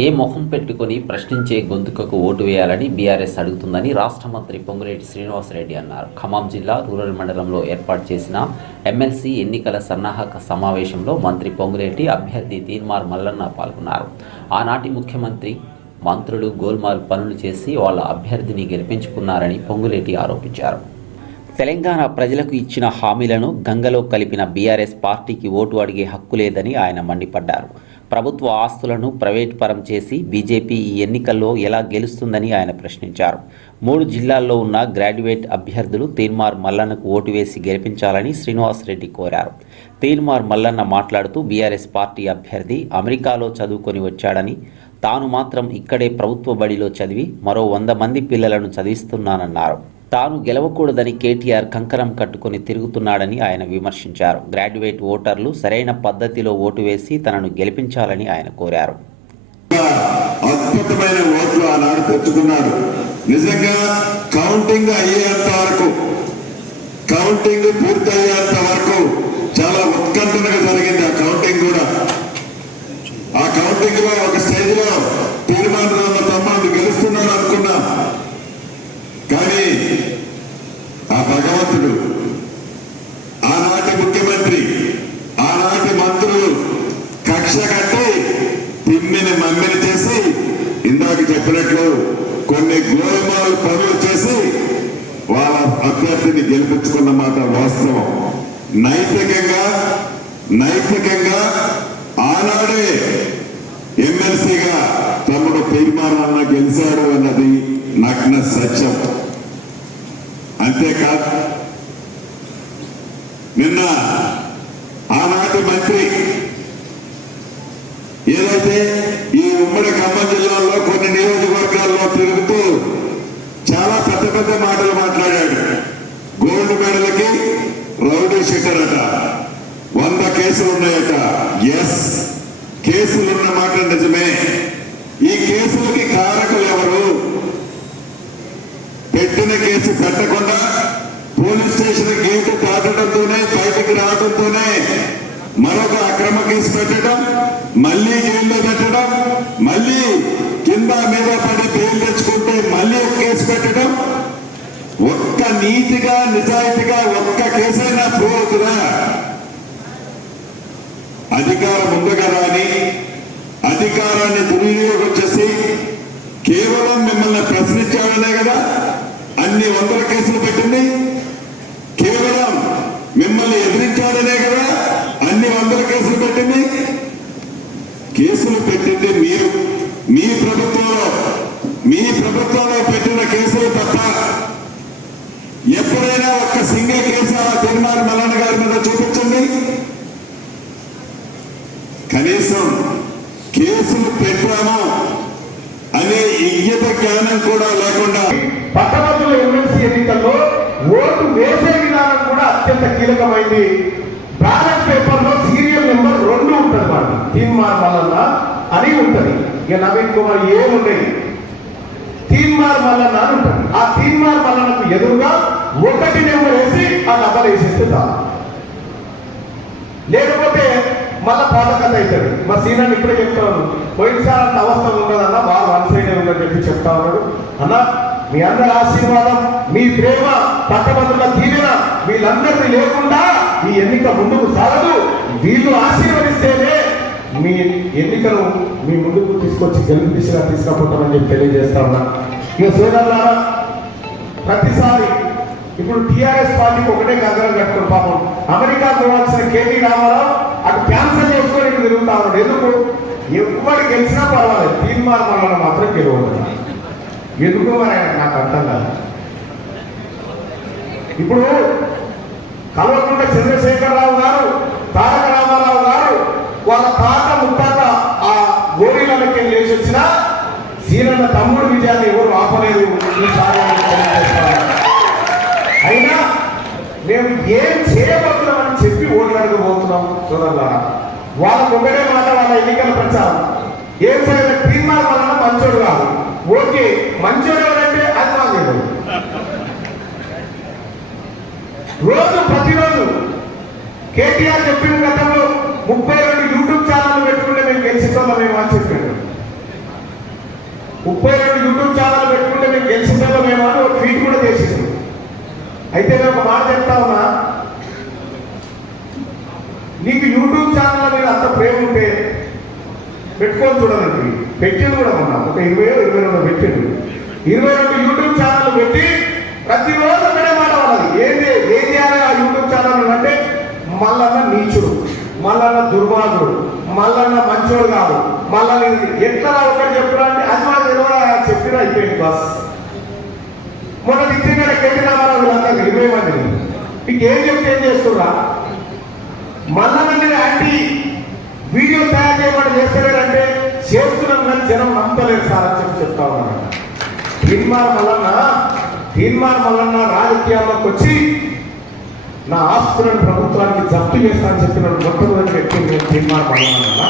ఏ మొహం పెట్టుకొని ప్రశ్నించే గొంతుకకు ఓటు వేయాలని బీఆర్ఎస్ అడుగుతుందని రాష్ట్ర మంత్రి పొంగులేటి శ్రీనివాసరెడ్డి అన్నారు. ఖమ్మం జిల్లా రూరల్ మండలంలో ఏర్పాటు చేసిన ఎమ్మెల్సీ ఎన్నికల సన్నాహక సమావేశంలో మంత్రి పొంగులేటి అభ్యర్థి తీన్మార్ మల్లన్న పాల్గొన్నారు. ఆనాటి ముఖ్యమంత్రి మంత్రులు గోల్మాల్ పనులు చేసి వాళ్ళ అభ్యర్థిని గెలిపించుకున్నారని పొంగులేటి ఆరోపించారు. తెలంగాణ ప్రజలకు ఇచ్చిన హామీలను గంగలో కలిపిన బీఆర్ఎస్ పార్టీకి ఓటు అడిగే హక్కు లేదని ఆయన మండిపడ్డారు. ప్రభుత్వ ఆస్తులను ప్రైవేట్ పరం చేసి బీజేపీ ఈ ఎన్నికల్లో ఎలా గెలుస్తుందని ఆయన ప్రశ్నించారు. మూడు జిల్లాల్లో ఉన్న గ్రాడ్యుయేట్ అభ్యర్థులు తీన్మార్ మల్లన్నకు ఓటు వేసి గెలిపించాలని శ్రీనివాసరెడ్డి కోరారు. తీన్మార్ మల్లన్న మాట్లాడుతూ బీఆర్ఎస్ పార్టీ అభ్యర్థి అమెరికాలో చదువుకొని వచ్చాడని తాను మాత్రం ఇక్కడే ప్రభుత్వ బడిలో చదివి మరో వంద మంది పిల్లలను చదివిస్తున్నానన్నారు. తాను గెలవకూడదని కేటీఆర్ కంకణం కట్టుకుని తిరుగుతున్నాడని ఆయన విమర్శించారు. గ్రాడ్యుయేట్ ఓటర్లు సరైన పద్ధతిలో ఓటు వేసి తనను గెలిపించాలని ఆయన కోరారు. అద్భుతమైన ఓట్లు ఆనాడు తెచ్చుకున్నాడు. నిజంగా కౌంటింగ్ అయ్యేంత వరకు కౌంటింగ్ పూర్తయ్యేంత వరకు చాలా ఉత్కంఠనగా జరిగింది ఆ కౌంటింగ్ కూడా. ఆ కౌంటింగ్లో ఒక స్టేజ్లో తీర్మానం తమ్ముడు గెలుస్తున్నాడు అనుకున్నా కానీ ఆ భగవంతుడు ఆనాటి ముఖ్యమంత్రి ఆనాటి మంత్రులు కక్ష కట్టి గిన్నెని మమ్మిని చేసి ఇందాక చెప్పినట్లు కొన్ని గోధుమలు పనులు చేసి వాళ్ళ అభ్యర్థిని గెలిపించుకున్న మాట వాస్తవం. నైతికంగా నైతికంగా ఆనాడే ఎమ్మెల్సీగా తమ్ముడు తీర్మానాన్న గెలిచాడు అన్నది నగ్న సత్యం. అంతేకాదు నిన్న ఆనాటి మంత్రి ఏదైతే ఉమ్మడి ఖమ్మం జిల్లాలో కొన్ని నియోజకవర్గాల్లో తిరుగుతూ చాలా పెద్ద పెద్ద మాటలు మాట్లాడాడు. గోల్డ్ మెడల్కి రౌడీ షీటర్ అట. వంద కేసులు ఉన్నాయట. ఎస్ కేసులు ఉన్న మాట మరొక అక్రమ కేసు పెట్టడం మళ్ళీ జైల్లో పెట్టడం మళ్ళీ కింద మీద పడి పేరు తెచ్చుకుంటే మళ్ళీ ఒక కేసు పెట్టడం. ఒక్క నీతిగా నిజాయితీగా ఒక్క కేసైనా ప్రూవ్ అవుతుందా? అధికారం ముందుగా రాని అధికారాన్ని దుర్వినియోగం చేసి కేవలం మిమ్మల్ని ప్రశ్నించాడనే కదా అన్ని వందల కేసులు పెట్టింది. కేవలం మిమ్మల్ని ఎదిరించాడనే కదా అన్ని వందల కేసులు పెట్టింది? కేసులు పెట్టింది మీరు. మీ ప్రభుత్వంలో మీ ప్రభుత్వంలో పెట్టిన కేసులు తప్ప ఎప్పుడైనా ఒక్క సింగిల్ కేసు ఆ తిరుమల మల్లన్న గారి మీద చూపించండి? కనీసం కేసులు పెట్టాము అనే ఇయ్యత జ్ఞానం కూడా లేకుండా. పట్టభద్రుల ఎమ్మెల్సీ ఎన్నికల్లో ఓటు వేసే విధానం కూడా అత్యంత కీలకమైంది. బ్యాలెట్ పేపర్లో సీరియల్ నెంబర్ రెండు ఉంటుంది మాట తీన్మార్ మల్లన్న అని ఉంటుంది. ఇక నవీన్ కుమార్ ఏమున్నాయి తీన్మార్ మల్లన్న అని ఉంటుంది. ఆ తీన్మార్ మల్లన్నకు ఎదురుగా ఒకటి నెంబర్ వేసి ఆ డబ్బలు వేసేస్తే చాలు. లేకపోతే మళ్ళా పాతకథ అవుతాడు మా సీనియర్ ఇప్పుడే చెప్తాను పోయినసారి అంత అవస్థ ఉండదన్న బాగా వన్ సైడ్ ఉందని చెప్పి చెప్తా ఉన్నాడు. అన్న మీ అందరి ఆశీర్వాదం మీ ప్రేమ పట్టభద్రుల దీవెన వీళ్ళందరినీ లేకుండా ఈ ఎన్నిక ముందుకు సాగదు. వీళ్ళు ఆశీర్వదిస్తేనే మీ ఎన్నికను మీ ముందుకు తీసుకొచ్చి గెలుపు దిశగా తీసుకుపోతామని చెప్పి తెలియజేస్తా ఉన్నా. ఇక సోదరులారా ప్రతిసారి ఇప్పుడు టిఆర్ఎస్ పార్టీకి ఒకటే కంకరం కట్టుకుని పాపం అమెరికా పోవాల్సిన కేటీ రామారావు అటు క్యాన్సిల్ చేసుకొని ఇటు తిరుగుతా ఉన్నాడు. ఎందుకు? ఎవరు గెలిచినా పర్వాలేదు. తీర్మానం వల్ల మాత్రం గెలవదు ఎందుకు మరి నాకు అర్థం కాదు. ఇప్పుడు చంద్రశేఖరరావు గారు తారక రామారావు గారు వాళ్ళ తాత ముత్తాత ఆ గోరీలకి లేచి వచ్చిన సీనన్న తమ్ముడు విజయాన్ని ఎవరు ఆపలేదు? అయినా మేము ఏం చేయబోతున్నామని చెప్పి ఓట్లు అడగబోతున్నాం చూడాలా వాళ్ళకు ఒకటే మాట వాళ్ళ ఎన్నికల ప్రచారం. ఏం సరే తీర్మానం వలన మంచోడు కాదు. ఓకే మంచోడు ఎవరంటే అది మాకు రోజు కేటీఆర్ చెప్పిన గతంలో ముప్పై రెండు యూట్యూబ్ ఛానల్ పెట్టుకుంటే మేము గెలిచిపోతాం మేము అని చెప్పాడు. ముప్పై రెండు యూట్యూబ్ ఛానల్ పెట్టుకుంటే మేము గెలిచిందో మేము అని ఒక ట్వీట్ కూడా చేసింది అయితే నేను ఒక మాట చెప్తా ఉన్నా. నీకు యూట్యూబ్ ఛానల్ మీద అంత ప్రేమ ఉంటే పెట్టుకొని చూడాలండి పెట్టింది కూడా ఉన్నా ఒక ఇరవై ఇరవై రెండు పెట్టాడు. ఇరవై రెండు యూట్యూబ్ ఛానల్ పెట్టి ప్రతిరోజు ఒకటే మాట వాళ్ళది ఏంటి ఏం చేయాలి ఆ యూట్యూబ్ ఛానల్ మల్లన్న నీచుడు మల్లన్న దుర్మార్గుడు మల్లన్న మంచోడు కాదు. మల్లన్న ఎట్లా ఒకటి చెప్పురా అంటే అది మాకు తెలియదా? చెప్పిన అయిపోయింది బస్. మొన్న నిజంగా కేటీ రామారావు వీళ్ళందరూ ఇవ్వేమండి మందిని మీకు ఏం చెప్తే ఏం చేస్తున్నా మల్లన్న మీద యాంటీ వీడియో తయారు చేయమని చేస్తలేదంటే చేస్తున్నాం కానీ జనం నమ్మలేదు సార్ అని చెప్పి చెప్తా ఉన్నాను తీర్మార్ మల్లన్న తీర్మార్ మల్లన్న రాజకీయాల్లోకి వచ్చి నా ఆస్తులను ప్రభుత్వానికి జప్తు చేస్తానని చెప్పిన మొట్టమొదటి వ్యక్తి నేను తీర్మార్ మల్లన్న